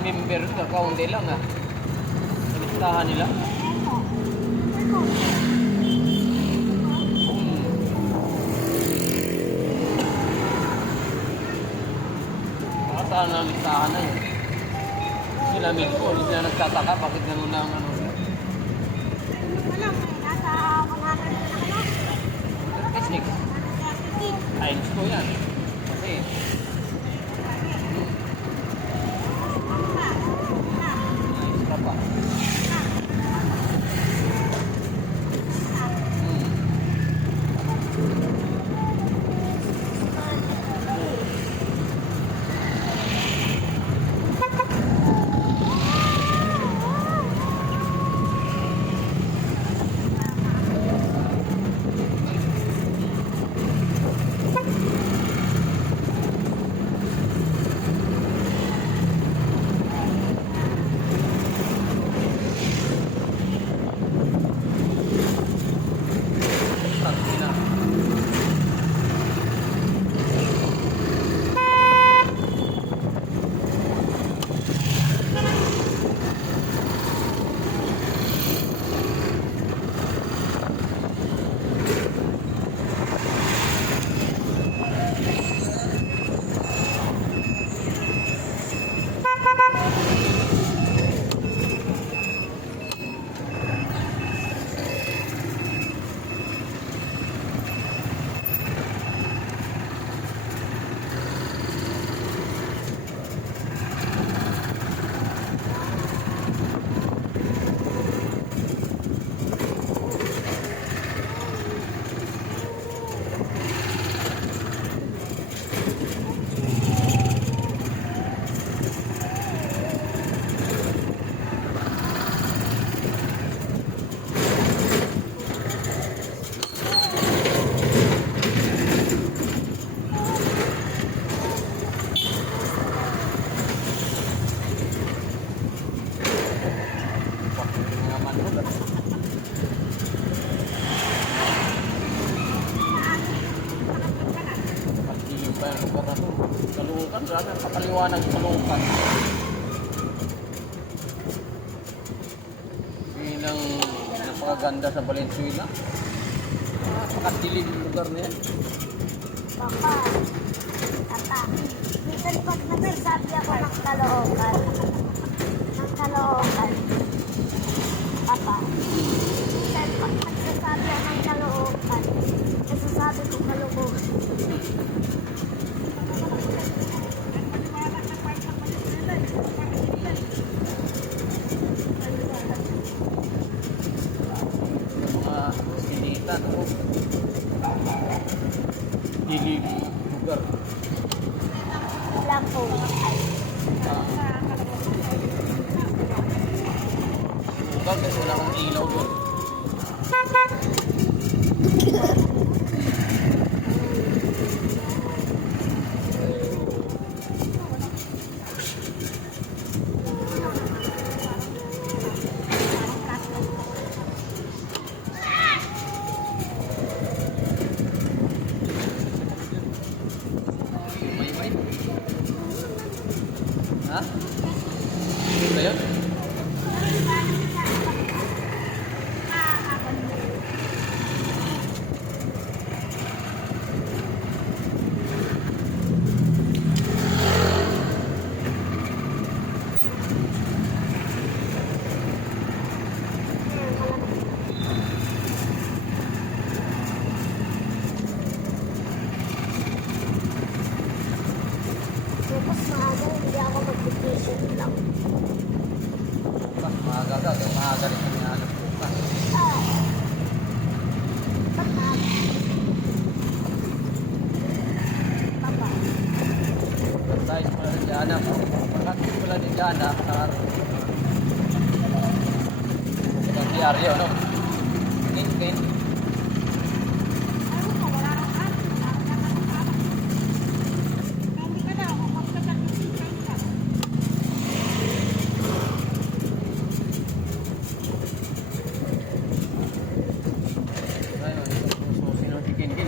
member, kakaunti lang ah. Listahan nila. Saan ang listahan na yun? Sila mismo, hindi sila nagtataka bakit gano'n na ang ano. Nasa 100 na kayo. Tesnik. Ayos ko yan. Kasi, ayos ka pa. Kalukan, grabe ang kapaliwanag sa Kalukan. Bilang napakaganda sa Valenzuela. Napakadilim yung lugar na yan. Papa, tata, minsan pag nagsasabi ako ng Caloocan, Papa, minsan pag nagsasabi ako ng Caloocan, nasasabi ko Caloocan. Mga sinitan o dilim lugar. Lang po. Lugar kasi wala akong ilaw doon. Ha? Ito yun? Bukas maaga, hindi ako mag-vacation lang. Bukas, maaga ka. Maaga rin kami hanap bukas. Ba't maaga? Papa, Tayo pala ni Jana. Pagkakit pala ni Jana. Sa diaryo, no? Kin.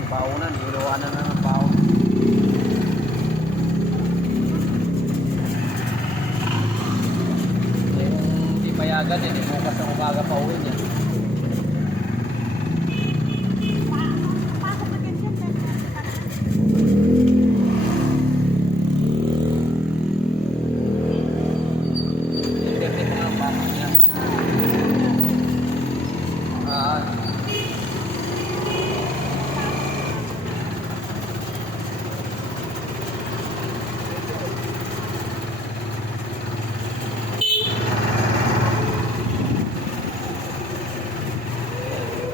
Paunan, ilawanan na ng pao. maaga din eh. Bukas ang umaga pa uwi niya. Pasok ka din siya, pero Internet mo ang bata niya. Ah,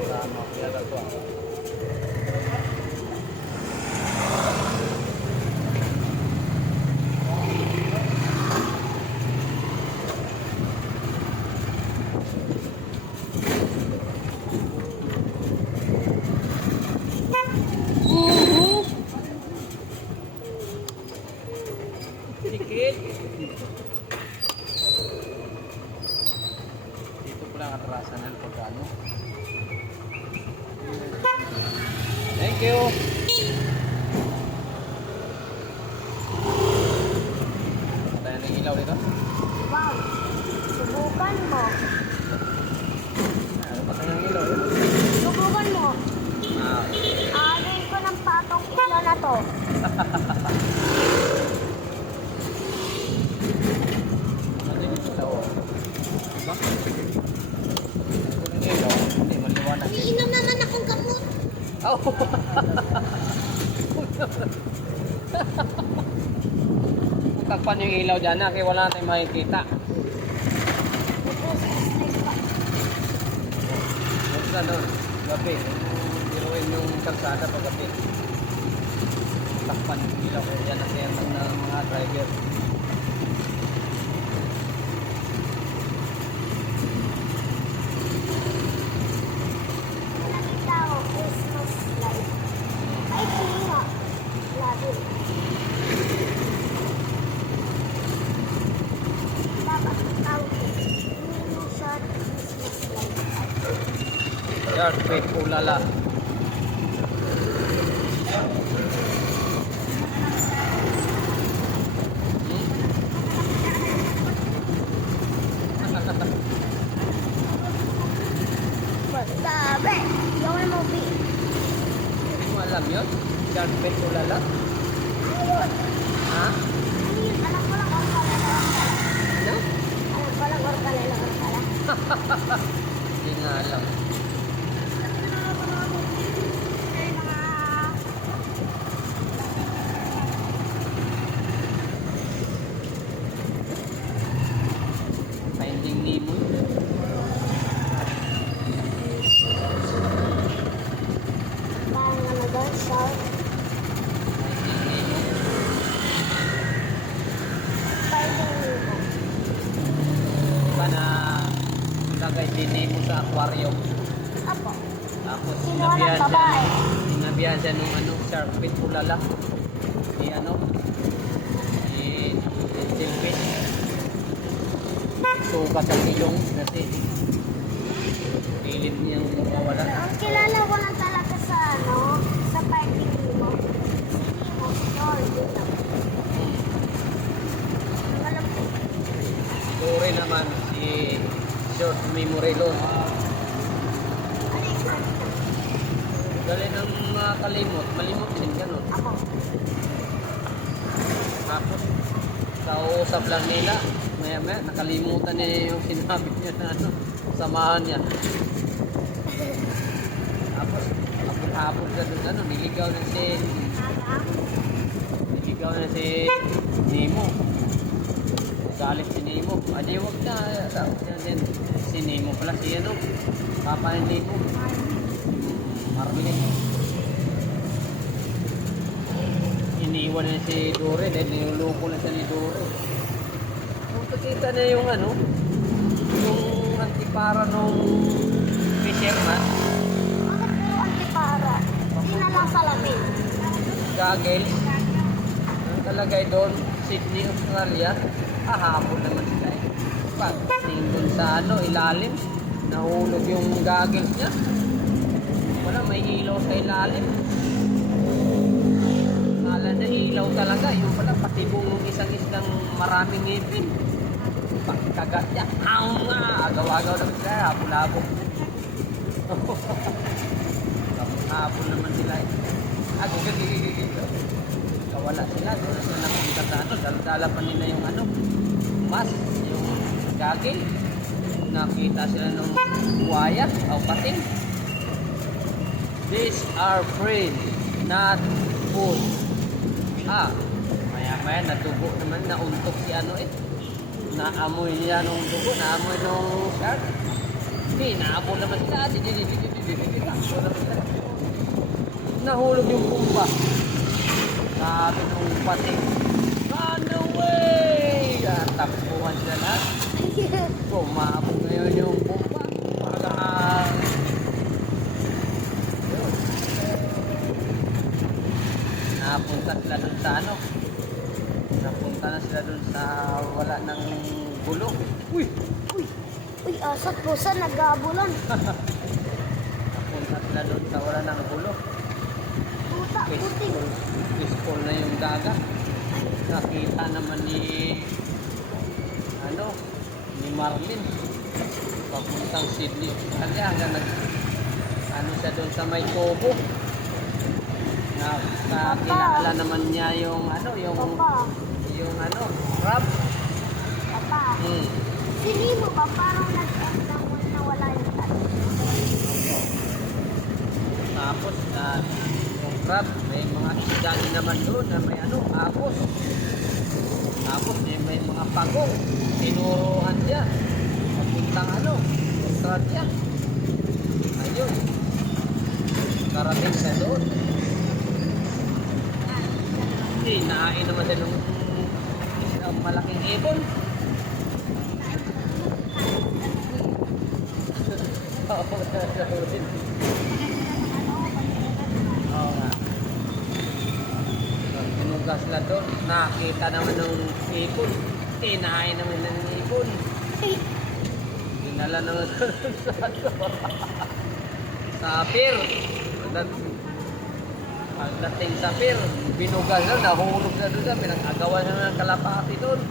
tama. Kaya na to. Sikit. Dito pala ang atrasan ng pagkano. Thank you. Tayo ng ilaw dito. wow. Subukan mo. Ano pa tayo ng ilaw dito? Subukan mo. Ah, Aagay ko ng patong ilaw na to. ano din ito tao? Diba? Kung ng ilaw, hindi maliwanag. Iinom naman akong gamot. Oh! Takpan yung ilaw dyan na kaya wala na tayong makikita. Basta doon, gabi. Biruin yung kalsada pag gabi. Takpan yung ilaw kaya dyan ang kaya ng mga driver. Nakita ko, Christmas light. Ay, kino. Love it. Dapat tawag. Hindi mo siya Christmas light. Dark Fate Ulala. Sabi, yung movie. Hindi mo alam yun? Dark Fate Ulala? Ayun. Ha? Ano yun? Alam ko lang or kalala. Ano? Alam ko lang or kalala or kala. Hindi nga alam. Finding Nemo. Parang ano doon, shark. Finding Nemo. Finding Nemo. Diba na ilagay din Nemo sa aquarium. Apo. Tapos Kinuha ng babae. sinabihan siya nung ano, shark fin ulala. Si ano, si silfish. Sugat ang ilong kasi pilit niyang mawala. Ang kilala ko lang talaga sa ano, sa Finding Nemo. Si Nemo, si Dory, yun lang. Ang alam ko. Dory naman si short memory loss. Ano yung sabi ko? Gali ng kalimot, malimot din ganun. Ako. Tapos sa usap lang nila, maya nakalimutan niya yung sinabi niya na ano, samahan niya. Tapos hapon ka dun ano, niligaw na si Nemo. Galit si Nemo. Adi wag na, tapos yan din. Si Nemo pala si ano, papa ni Nemo. Marlin. Iniwan na si Dory dahil niluloko na siya ni Dory. Kung pakita na yung ano, yung antipara nung fisherman, Bakit puro antipara? Hindi na lang salamin. gagel, ang talagay doon, Sydney, Australia, hahapon naman sila eh. Pagdating doon sa ano, ilalim, nahulog yung gagel niya. Wala, may ilaw sa ilalim. Kala na ilaw talaga, yung pala patibong ng isang islang maraming ngipin. pagkagat niya. Agaw-agaw naman sila, hapon-hapon. Hapon naman sila eh. Gigigigigig. Kawala sila, doon na sila napunta sa ano, dala pa nila yung ano, mas, yung gagil. Nakita sila ng buhaya o pating. These are friends, not food. Maya-maya natubo naman, nauntok si ano eh. Naamoy niya nung dugo, naamoy nung shark. Hindi, naabol naman sila. Nahulog yung pumba. Sabi nung pating, run away! Takbuhan sila lahat. Kumabog ngayon yung pumba. Parang napunta sila dun sa ano. Napunta na sila dun sa wala ng gulong. Uy! Uy, asat po sa nagabulan. Napunta sila dun sa wala ng gulong. Puta, puting. Peaceful na yung dagat. Nakita naman ni ano, ni Marlin. Papuntang Sydney. Kanya hanggang ano siya dun sa may Kobo. Nakilala naman niya yung ano, yung Papa, ano, crab. papa. Sini mo ba parang nag-end na wala yung tayo? Tapos yung crab, may mga isda din naman doon na may ano, apos. Tapos may mga pagong. Tinuruhan niya. Papuntang ano, Australia. Ayun. Karating siya doon. Nahain naman siya nung isang malaking ibon. Oo nga. Pinugas na doon. Nakita naman ng ibon. Nahain naman ng ibon. Dinala naman sa pier. Pagdating sa pier, binugas na, nahulog na doon, pinag-agawan na ng kalapati doon.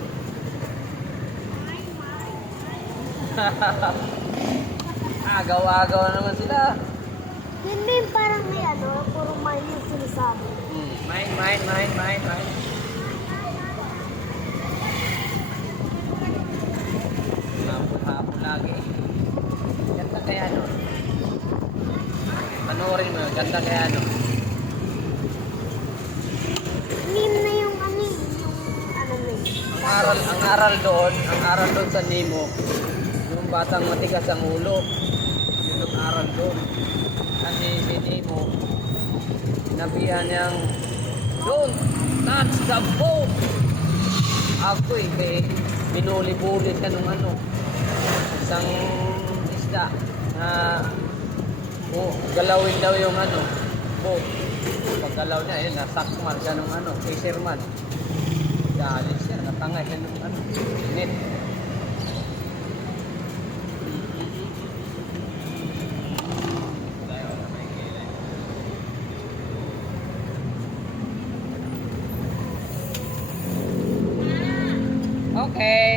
Agaw-agaw naman sila. Hindi parang may ano, puro mine yung sinasabi. Mine. Hapon lagi. Ganda kaya no? Panoorin mo, ganda kaya no? Meme na yung ano, yung ano na yun. Ang aral doon sa Nemo, yung batang matigas ang ulo. Yun ang aral doon. Kasi si Nemo, sinabihan niyang, don't touch the boat! Ako kay binuli-buli ka nung ano, isang isda na galawin daw yung ano, boat. Pagkalaw niya, ayun, nasakmal siya nung ano, fisherman. Dali siya, natangay siya nung ano, net. Okay.